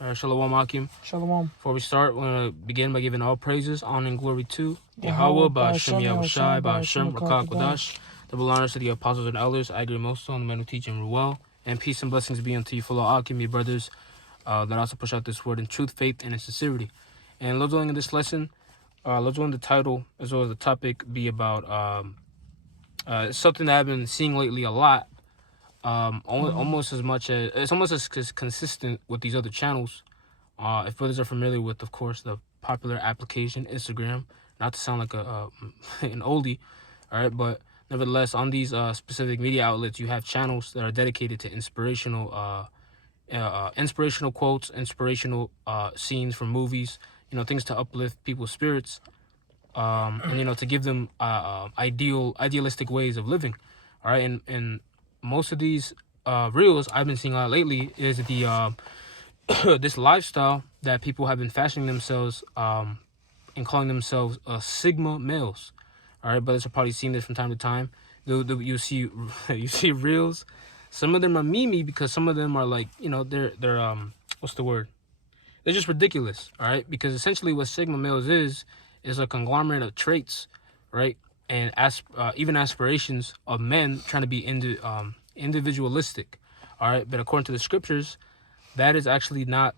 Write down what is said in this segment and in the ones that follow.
Shalom Akim. Shalom. Before we start, we're going to begin by giving all praises, honor, and glory to Yahweh, Yahweh, Ba'ashem Yahushai, Ba'ashem Rakak Kodash. Kodash. Double honors to the apostles and elders. I agree most on the men who teach and rule well. And peace and blessings be unto you, fellow Akim, your brothers, that also push out this word in truth, faith, and in sincerity. And Lord's willing in this lesson, Lord's willing the title as well as the topic be about something that I've been seeing lately a lot. Almost as much as it's almost as consistent with these other channels. If brothers are familiar with, of course, the popular application Instagram, not to sound like an oldie, all right, but nevertheless, on these specific media outlets, you have channels that are dedicated to inspirational quotes, inspirational scenes from movies, things to uplift people's spirits, and to give them idealistic ways of living, all right, and most of these reels I've been seeing lately is the this lifestyle that people have been fashioning themselves and calling themselves Sigma males. All right, brothers have probably seen this from time to time. You see reels. Some of them are memey because some of them are like they're what's the word? They're just ridiculous. All right, because essentially what Sigma males is a conglomerate of traits, right? And even aspirations of men trying to be individualistic, all right. But according to the scriptures, that is actually not.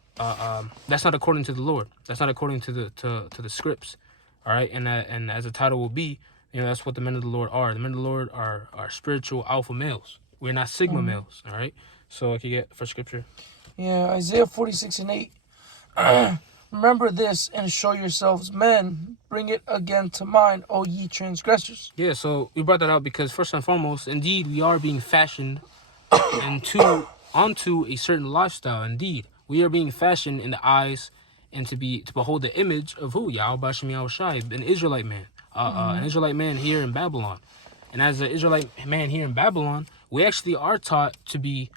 That's not according to the Lord. That's not according to the scripts, all right. And as the title will be, that's what the men of the Lord are. The men of the Lord are spiritual alpha males. We're not Sigma males, all right. So I can get for scripture. Yeah, Isaiah 46:8. Remember this and show yourselves men. Bring it again to mind, O ye transgressors. Yeah, so we brought that out because first and foremost, indeed, we are being fashioned onto a certain lifestyle. Indeed, we are being fashioned in the eyes and to behold the image of who? Yahweh Ba'ashem Yahushai, an Israelite man, an Israelite man here in Babylon. And as an Israelite man here in Babylon, we actually are taught to be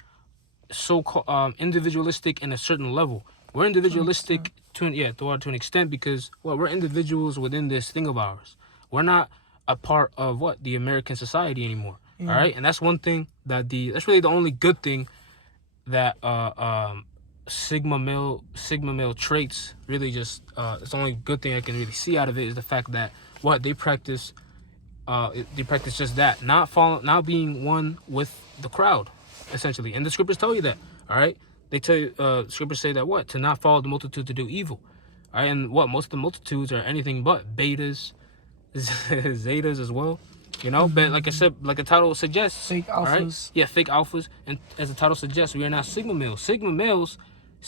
so-called individualistic in a certain level. We're individualistic to an extent because we're individuals within this thing of ours. We're not a part of the American society anymore. All right, and that's one thing that's really the only good thing that Sigma male traits really just it's the only good thing I can really see out of it is the fact that they practice just that, not being one with the crowd, essentially. And the scriptures tell you that. All right. They tell you, scriptures say that to not follow the multitude to do evil. All right, and most of the multitudes are anything but betas, zetas as well. But like I said, like the title suggests, Fake alphas. Right? Yeah, fake alphas. And as the title suggests, we are not Sigma males. Sigma males,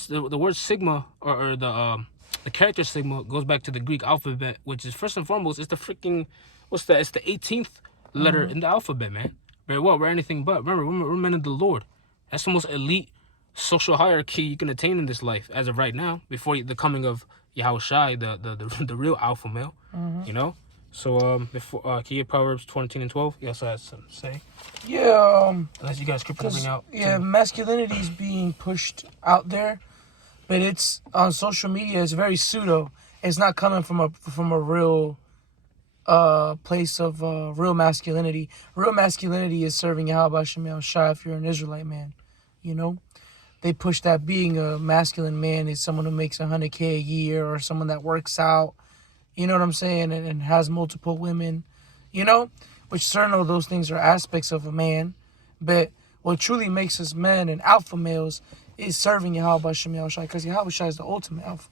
the word Sigma or the character Sigma goes back to the Greek alphabet, which is first and foremost, it's the freaking, it's the 18th letter in the alphabet, man. But we're anything but. Remember, we're men of the Lord. That's the most elite social hierarchy you can attain in this life as of right now, before the coming of Yahushai, the real alpha male. So before can you get Proverbs 20:12? You also had something to say. Yeah. Unless you got scripture to bring out. Yeah, masculinity is being pushed out there, but it's on social media. It's very pseudo. It's not coming from a real place of real masculinity. Real masculinity is serving Yahweh Ba'ashem Yahushai if you're an Israelite man. They push that being a masculine man is someone who makes $100K a year or someone that works out, you know what I'm saying, and has multiple women, which certain of those things are aspects of a man. But what truly makes us men and alpha males is serving Yahweh Ba'ashem Yahushai, because Yahweh Shai is the ultimate alpha,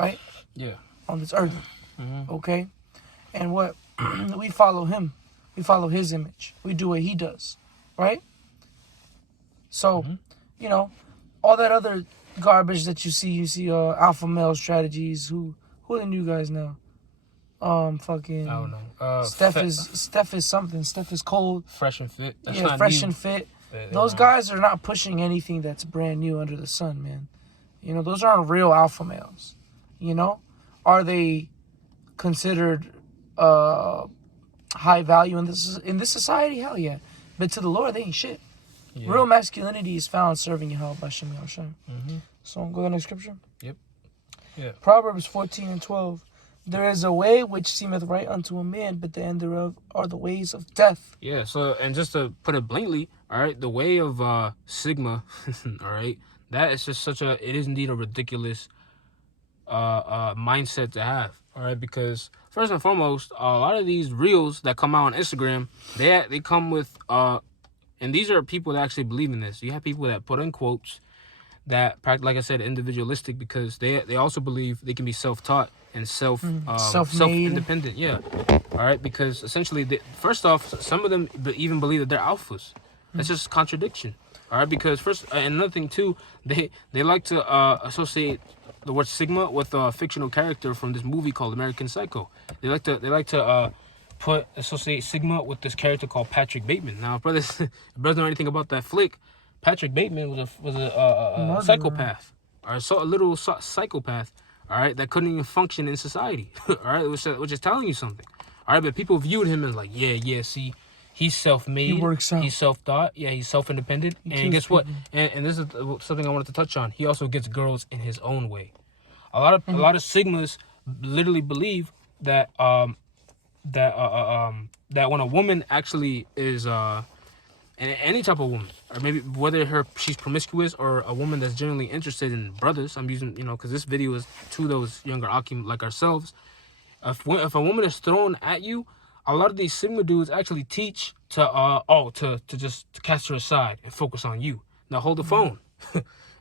right? Yeah. On this earth, okay? And what we follow him. We follow his image. We do what he does, right? So, all that other garbage that you see alpha male strategies. Who are the new guys now? Fucking. I don't know. Steph is something. Steph is cold. Fresh and fit. That's yeah, not fresh new. And fit. Those guys are not pushing anything that's brand new under the sun, man. Those aren't real alpha males. Are they considered high value in this society? Hell yeah. But to the Lord, they ain't shit. Yeah. Real masculinity is found serving Yahweh Ba'ashem Yahushai. So go to the next scripture. Yep. Yeah. Proverbs 14:12. There is a way which seemeth right unto a man, but the end thereof are the ways of death. Yeah. So, and just to put it blatantly, all right, the way of Sigma, all right, That is just it is indeed a ridiculous mindset to have. All right, because first and foremost, a lot of these reels that come out on Instagram, they come with and these are people that actually believe in this. You have people that put in quotes that, like I said, individualistic, because they also believe they can be self-taught and self-independent. Yeah, all right, because essentially, first off, some of them even believe that they're alphas. That's just contradiction. All right, because first, and another thing too, they like to associate the word sigma with a fictional character from this movie called American Psycho. They like to associate sigma with this character called Patrick Bateman. Now, if brothers know anything about that flick, Patrick Bateman was a psychopath, or a little psychopath. All right, that couldn't even function in society. All right, which is telling you something. All right, but people viewed him as like, yeah, see. He's self-made. He works out. He's self-taught. Yeah, he's self-independent. And guess what? And this is something I wanted to touch on. He also gets girls in his own way. A lot of Sigmas literally believe that that when a woman actually is any type of woman, or maybe whether she's promiscuous or a woman that's genuinely interested in brothers. I'm using because this video is to those younger Akim like ourselves. If a woman is thrown at you, a lot of these Sigma dudes actually teach to just cast her aside and focus on you. Now hold the phone.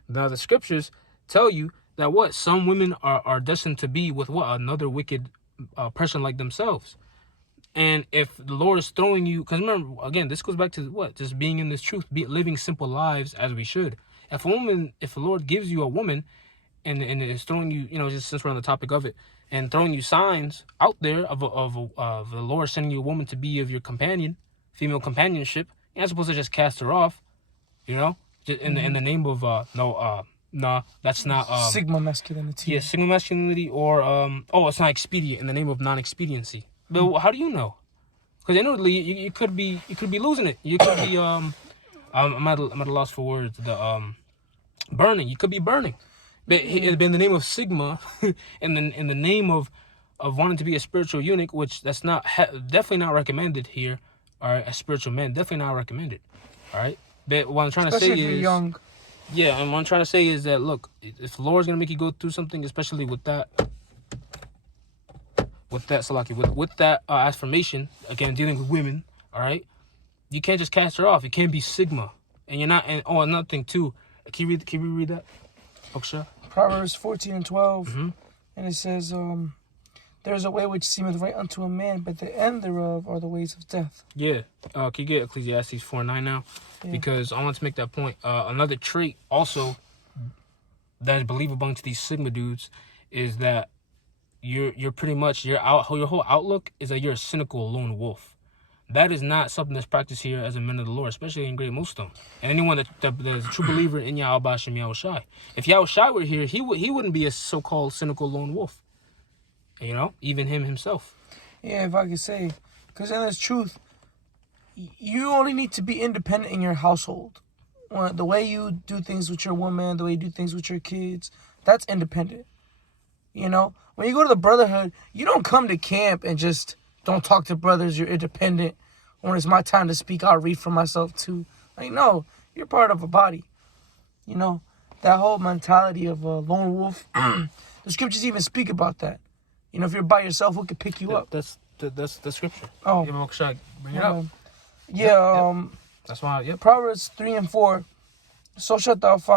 Now the scriptures tell you that some women are destined to be with another wicked person like themselves. And if the Lord is throwing you, because remember, again, this goes back to just being in this truth, living simple lives as we should. If the Lord gives you a woman and is throwing you, just since we're on the topic of it, and throwing you signs out there of the Lord sending you a woman to be of your companion, female companionship, you're not supposed to just cast her off, just in the name of that's not Sigma masculinity. Yeah, Sigma masculinity, or it's not expedient, in the name of non-expediency. But how do you know? Because inwardly you could be losing it. You could be I'm at a loss for words. The burning. You could be burning. But it'd be in the name of Sigma, in the name of wanting to be a spiritual eunuch, which that's not definitely not recommended here. All right, a spiritual man, definitely not recommended. All right, but what I'm trying to say if you're young. Yeah, and what I'm trying to say is that, look, if the Lord's gonna make you go through something, especially with that affirmation, again, dealing with women, all right, you can't just cast her off. You can't be Sigma, and you're not. And another thing too. Can you read that? Oksha? Proverbs 14:12, and it says, "There is a way which seemeth right unto a man, but the end thereof are the ways of death." Yeah. Can you get Ecclesiastes 4:9 now? Yeah. Because I want to make that point. Another trait also that is believable amongst these Sigma dudes is that you're pretty much your whole outlook is that you're a cynical lone wolf. That is not something that's practiced here as a man of the Lord, especially in Great Millstone. And anyone that is a true believer in Yahweh Hashem Yahushai. If Yahushai were here, he wouldn't be a so-called cynical lone wolf. Even him himself. Yeah, if I could say, because in this truth, you only need to be independent in your household. The way you do things with your woman, the way you do things with your kids, that's independent. When you go to the brotherhood, you don't come to camp and just don't talk to brothers. You're independent. When it's my time to speak, I'll read for myself too. No, you're part of a body. That whole mentality of a lone wolf. The scriptures even speak about that. If you're by yourself, who could pick you up? That's the scripture. Oh, bring it up. Yeah. That's why. Yep. Proverbs 3:4. So shalt thou find